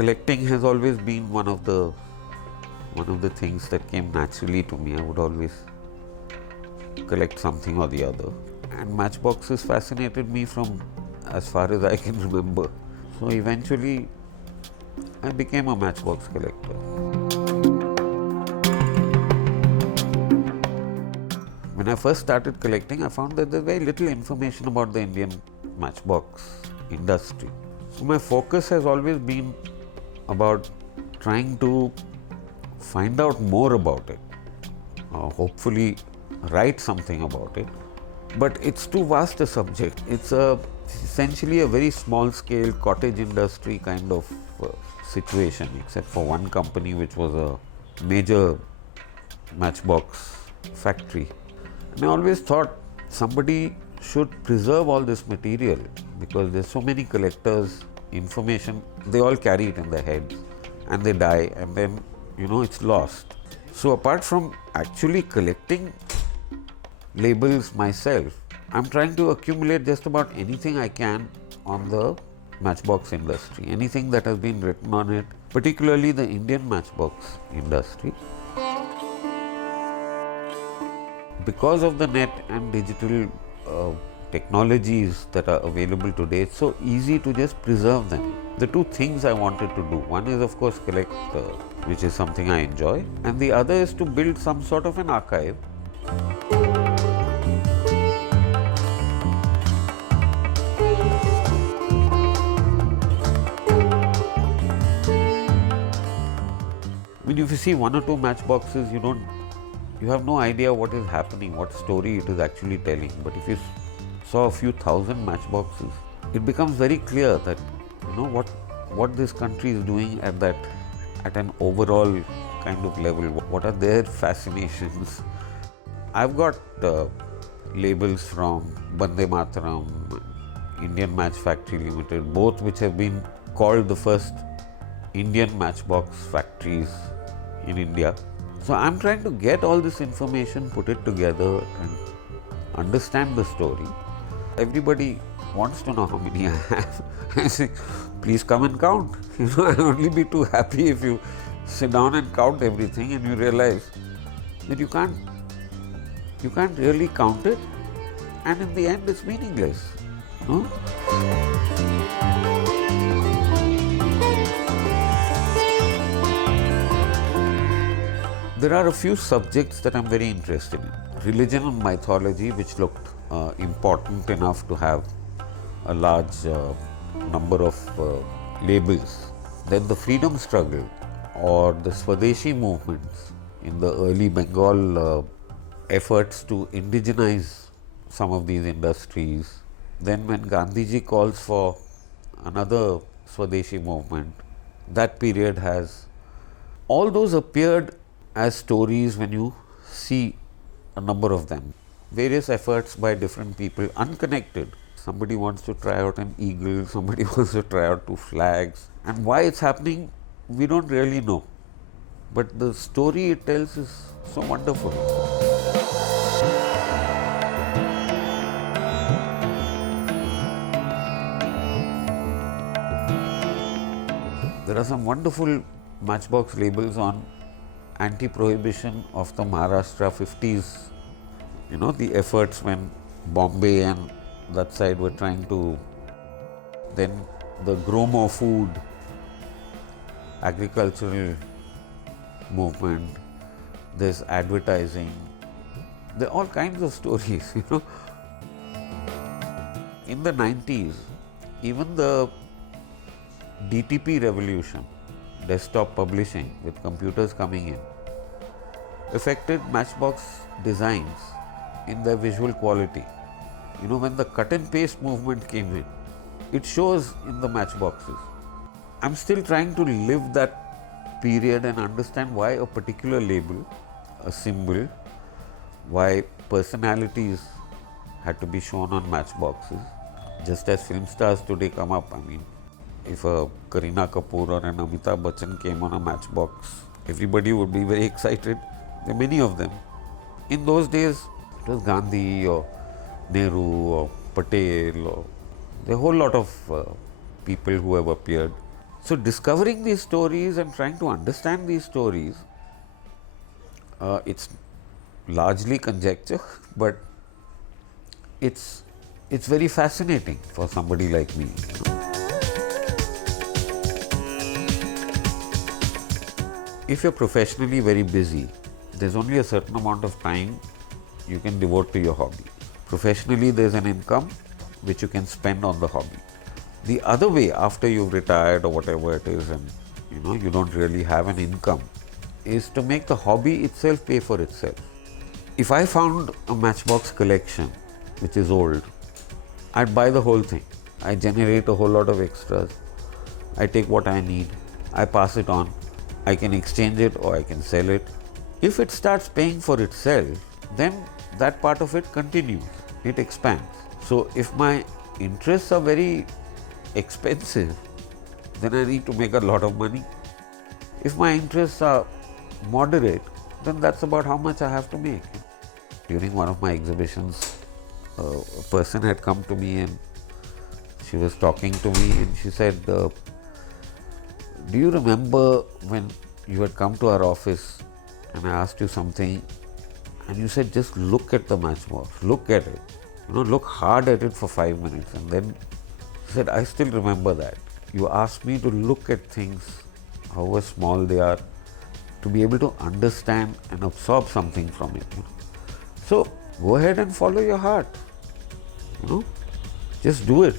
Collecting has always been one of the things that came naturally to me. I would always collect something or the other, and matchboxes fascinated me from as far as I can remember. So eventually I became a matchbox collector. When I first started collecting, I found that there's very little information about the Indian matchbox industry. So my focus has always been about trying to find out more about it, hopefully write something about it. But it's too vast a subject. It's essentially a very small scale cottage industry kind of situation, except for one company which was a major matchbox factory. And I always thought somebody should preserve all this material, because there's so many collectors, information, they all carry it in their heads and they die, and then it's lost. So apart from actually collecting labels myself, I'm trying to accumulate just about anything I can on the matchbox industry, anything that has been written on it, particularly the Indian matchbox industry. Because of the net and digital technologies that are available today, it's so easy to just preserve them. The two things I wanted to do, one is of course collect, which is something I enjoy, and the other is to build some sort of an archive. I mean, if you see one or two matchboxes, you have no idea what is happening, what story it is actually telling. But if you saw a few thousand matchboxes, it becomes very clear that what this country is doing at an overall kind of level. What are their fascinations? I've got labels from Bande Mataram, Indian Match Factory Limited, both which have been called the first Indian matchbox factories in India. So I'm trying to get all this information, put it together and understand the story. Everybody wants to know how many I have. I say, please come and count. I'll only be too happy if you sit down and count everything and you realize that you can't really count it, and in the end it's meaningless. There are a few subjects that I'm very interested in. Religion and mythology, which looked important enough to have a large number of labels. Then the freedom struggle or the Swadeshi movements in the early Bengal efforts to indigenize some of these industries. Then when Gandhiji calls for another Swadeshi movement, that period has, all those appeared as stories when you see a number of them. Various efforts by different people, unconnected. Somebody wants to try out an eagle, somebody wants to try out two flags, and why it's happening, we don't really know. But the story it tells is so wonderful. There are some wonderful matchbox labels on anti-prohibition of the Maharashtra 50s, the efforts when Bombay and that side were trying to, then the grow more food, agricultural movement, there's advertising, there are all kinds of stories, In the 90s, even the DTP revolution, desktop publishing with computers coming in, affected matchbox designs in their visual quality. When the cut and paste movement came in, it shows in the matchboxes. I'm still trying to live that period and understand why a particular label, a symbol, why personalities had to be shown on matchboxes. Just as film stars today come up, if a Kareena Kapoor or an Amitabh Bachchan came on a matchbox, everybody would be very excited. There are many of them. In those days, it was Gandhi or Nehru or Patel, or there are a whole lot of people who have appeared. So discovering these stories and trying to understand these stories, it's largely conjecture, but it's very fascinating for somebody like me. If you're professionally very busy, there's only a certain amount of time you can devote to your hobby. Professionally, there's an income which you can spend on the hobby. The other way, after you've retired or whatever it is, and you don't really have an income, is to make the hobby itself pay for itself. If I found a Matchbox collection which is old, I'd buy the whole thing. I generate a whole lot of extras. I take what I need, I pass it on. I can exchange it or I can sell it. If it starts paying for itself, then that part of it continues, it expands. So if my interests are very expensive, then I need to make a lot of money. If my interests are moderate, then that's about how much I have to make. During one of my exhibitions, a person had come to me and she was talking to me and she said, do you remember when you had come to our office and I asked you something and you said, just look at the Matchbox, look at it, look hard at it for 5 minutes. And then she said, I still remember that. You asked me to look at things, however small they are, to be able to understand and absorb something from it. So go ahead and follow your heart. Just do it.